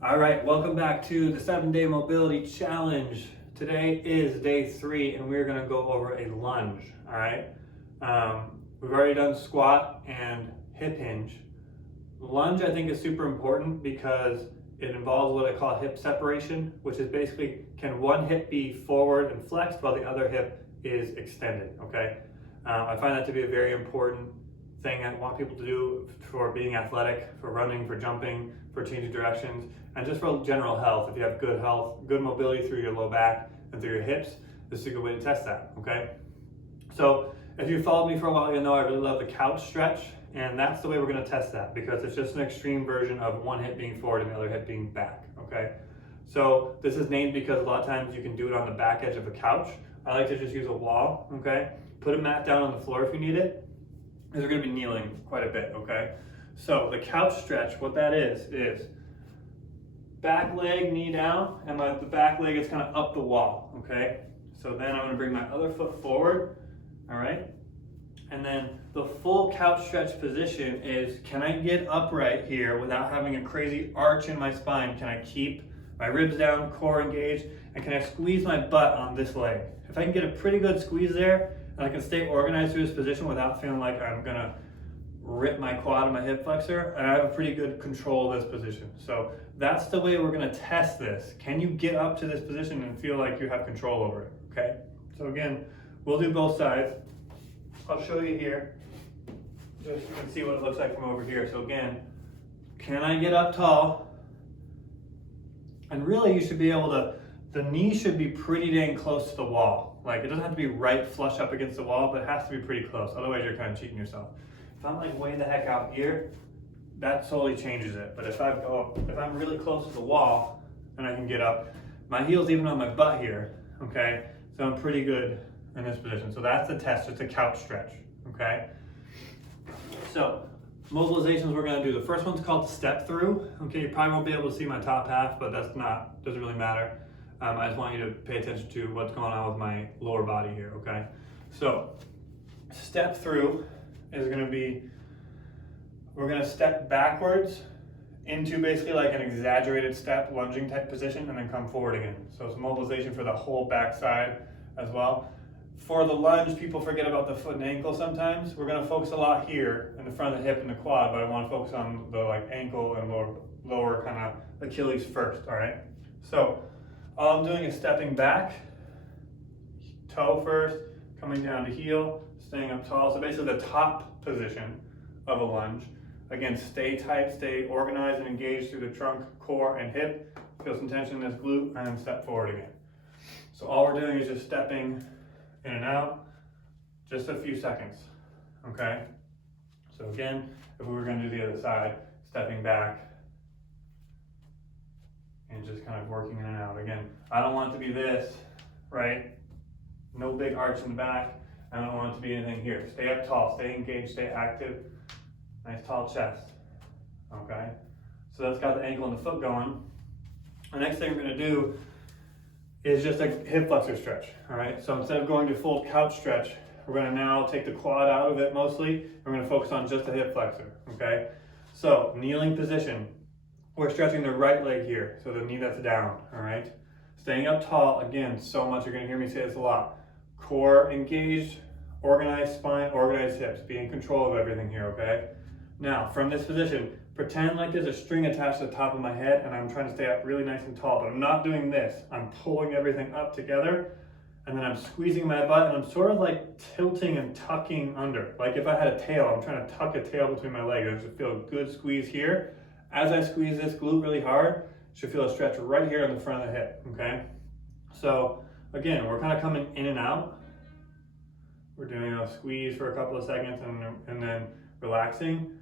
All right, welcome back to the 7-day mobility challenge. Today is day 3 and we're gonna go over a lunge, all right? We've already done squat and hip hinge. Lunge I think is super important because it involves what I call hip separation, which is basically can one hip be forward and flexed while the other hip is extended, okay? I find that to be a very important thing I want people to do for being athletic, for running, for jumping, for changing directions, and just for general health. If you have good health, good mobility through your low back and through your hips, this is a good way to test that, okay? So if you followed me for a while, you'll know I really love the couch stretch, and that's the way we're gonna test that because it's just an extreme version of one hip being forward and the other hip being back, okay? So this is named because a lot of times you can do it on the back edge of a couch. I like to just use a wall, okay? Put a mat down on the floor if you need it, because we're gonna be kneeling quite a bit, okay? So the couch stretch, what that is back leg, knee down, and the back leg is kind of up the wall, okay? So then I'm gonna bring my other foot forward, all right? And then the full couch stretch position is, can I get upright here without having a crazy arch in my spine? Can I keep my ribs down, core engaged, and can I squeeze my butt on this leg? If I can get a pretty good squeeze there, and I can stay organized through this position without feeling like I'm gonna rip my quad and my hip flexor, and I have a pretty good control of this position. So that's the way we're gonna test this. Can you get up to this position and feel like you have control over it, okay? So again, we'll do both sides. I'll show you here, just so you can see what it looks like from over here. So again, can I get up tall? And really you should be able to, the knee should be pretty dang close to the wall. Like it doesn't have to be right flush up against the wall, but it has to be pretty close. Otherwise you're kind of cheating yourself. If I'm like way the heck out here, that totally changes it. But if I'm really close to the wall and I can get up, my heel's even on my butt here, okay? So I'm pretty good in this position. So that's the test, just a couch stretch, okay? So mobilizations we're gonna do. The first one's called step through. Okay, you probably won't be able to see my top half, but doesn't really matter. I just want you to pay attention to what's going on with my lower body here, okay? So step through is gonna be, we're gonna step backwards into basically like an exaggerated step, lunging type position, and then come forward again. So it's a mobilization for the whole backside as well. For the lunge, people forget about the foot and ankle sometimes. We're gonna focus a lot here in the front of the hip and the quad, but I wanna focus on the like ankle and lower kind of Achilles first, all right? So all I'm doing is stepping back, toe first, coming down to heel, staying up tall. So basically the top position of a lunge. Again, stay tight, stay organized and engaged through the trunk, core, and hip. Feel some tension in this glute, and then step forward again. So all we're doing is just stepping in and out, just a few seconds, okay? So again, if we were gonna do the other side, stepping back and just kind of working in and out. Again, I don't want it to be this, right? No big arch in the back. I don't want it to be anything here. Stay up tall, stay engaged, stay active. Nice tall chest, okay? So that's got the ankle and the foot going. The next thing we're gonna do is just a hip flexor stretch, all right? So instead of going to full couch stretch, we're gonna now take the quad out of it mostly. We're gonna focus on just the hip flexor, okay? So kneeling position, we're stretching the right leg here, so the knee that's down, all right? Staying up tall, again, so much, you're gonna hear me say this a lot. Core engaged, organized spine, organized hips, be in control of everything here, okay? Now, from this position, pretend like there's a string attached to the top of my head and I'm trying to stay up really nice and tall, but I'm not doing this. I'm pulling everything up together and then I'm squeezing my butt and I'm sort of like tilting and tucking under. Like if I had a tail, I'm trying to tuck a tail between my legs. I should feel a good squeeze here. As I squeeze this glute really hard, should feel a stretch right here in the front of the hip, okay? So again, we're kind of coming in and out. We're doing a squeeze for a couple of seconds and then relaxing.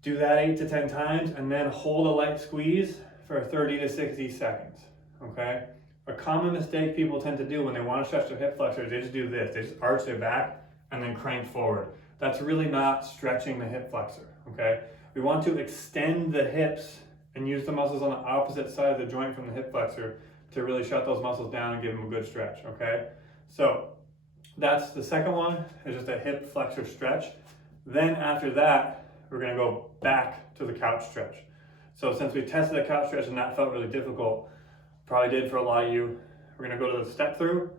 Do that 8 to 10 times and then hold a light squeeze for 30 to 60 seconds, okay? A common mistake people tend to do when they want to stretch their hip flexors, they just do this. They just arch their back and then crank forward. That's really not stretching the hip flexor, okay? We want to extend the hips and use the muscles on the opposite side of the joint from the hip flexor to really shut those muscles down and give them a good stretch, okay? So that's the second one, is just a hip flexor stretch. Then after that, we're gonna go back to the couch stretch. So since we tested the couch stretch and that felt really difficult, probably did for a lot of you, we're gonna go to the step through,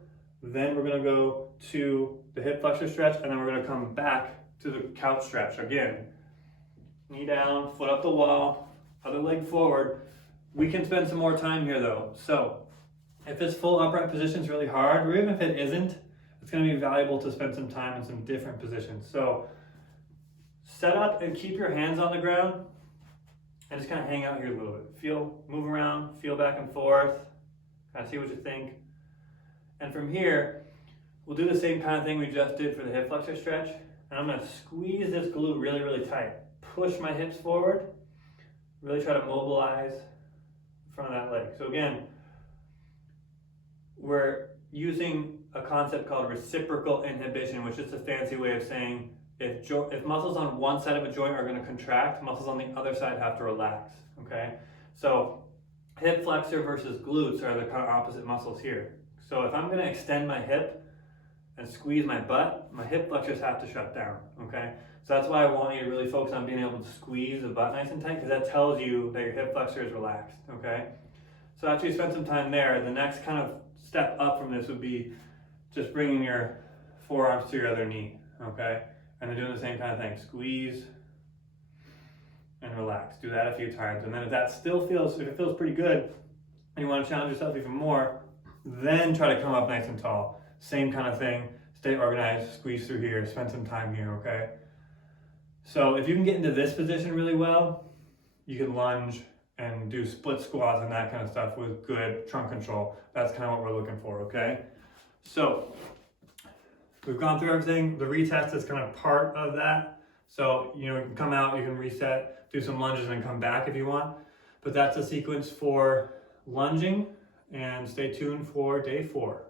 then we're gonna go to the hip flexor stretch, and then we're gonna come back to the couch stretch. Again, knee down, foot up the wall, other leg forward. We can spend some more time here though. So if this full upright position is really hard, or even if it isn't, it's gonna be valuable to spend some time in some different positions. So set up and keep your hands on the ground and just kind of hang out here a little bit. Move around, feel back and forth, kind of see what you think. And from here, we'll do the same kind of thing we just did for the hip flexor stretch. And I'm gonna squeeze this glute really, really tight. Push my hips forward, really try to mobilize the front of that leg. So again, we're using a concept called reciprocal inhibition, which is a fancy way of saying if muscles on one side of a joint are going to contract, muscles on the other side have to relax, okay? So hip flexor versus glutes are the kind of opposite muscles here. So if I'm going to extend my hip and squeeze my butt, my hip flexors have to shut down, okay? So that's why I want you to really focus on being able to squeeze the butt nice and tight, because that tells you that your hip flexor is relaxed, okay? So after you spend some time there, the next kind of step up from this would be just bringing your forearms to your other knee, okay? And then doing the same kind of thing, squeeze and relax. Do that a few times. And then if it feels pretty good, and you want to challenge yourself even more, then try to come up nice and tall. Same kind of thing, stay organized, squeeze through here, spend some time here, okay? So if you can get into this position really well, you can lunge and do split squats and that kind of stuff with good trunk control. That's kind of what we're looking for, okay? So we've gone through everything. The retest is kind of part of that. So, you can come out, you can reset, do some lunges and then come back if you want. But that's a sequence for lunging, and stay tuned for day 4.